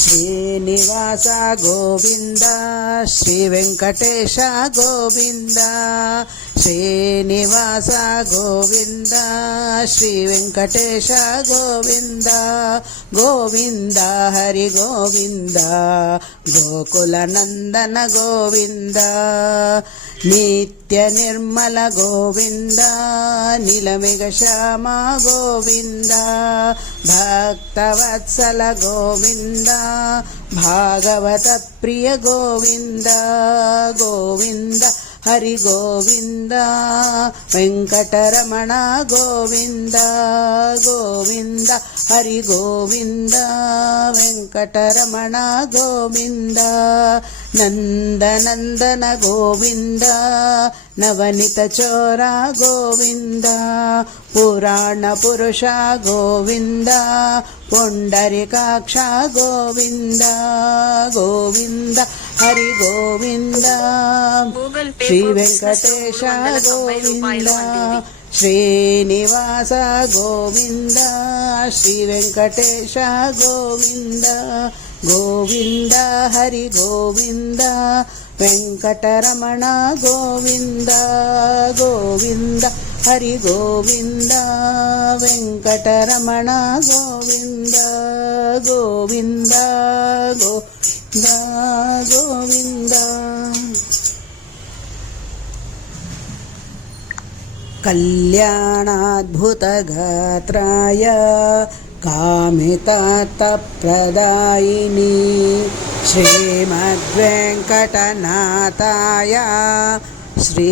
శ్రీనివాస గోవింద శ్రీ వెంకటేశ గోవింద శ్రీనివాస గోవింద శ్రీ వెంకటేశ గోవింద గోవింద హరి గోవింద గోకుల నందన గోవింద నిత్య నిర్మల గోవింద నీలమేఘ శ్యామ గోవింద భక్తవత్సల గోవింద భాగవత ప్రియ గోవింద గోవింద హరి గోవింద వెంకటరమణ గోవింద గోవింద హరి గోవింద వెంకటరమణ గోవింద నందనందన గోవింద నవనిత చోర గోవింద పురాణ పురుష గోవింద పుండరీకాక్ష గోవింద గోవింద హరి గోవింద శ్రీ వెంకటేశ గోవింద శ్రీనివాస గోవింద శ్రీ వెంకటేశ గోవింద గోవింద హరి గోవింద వెంకటరమణ గోవింద గోవింద హరి గోవింద వెంకటరమణ గోవింద గోవింద గోవింద గోవింద కళ్యాణాద్భుతగాత్రాయ కామితార్థప్రదాయిని శ్రీమద్వేంకటనాథాయ శ్రీ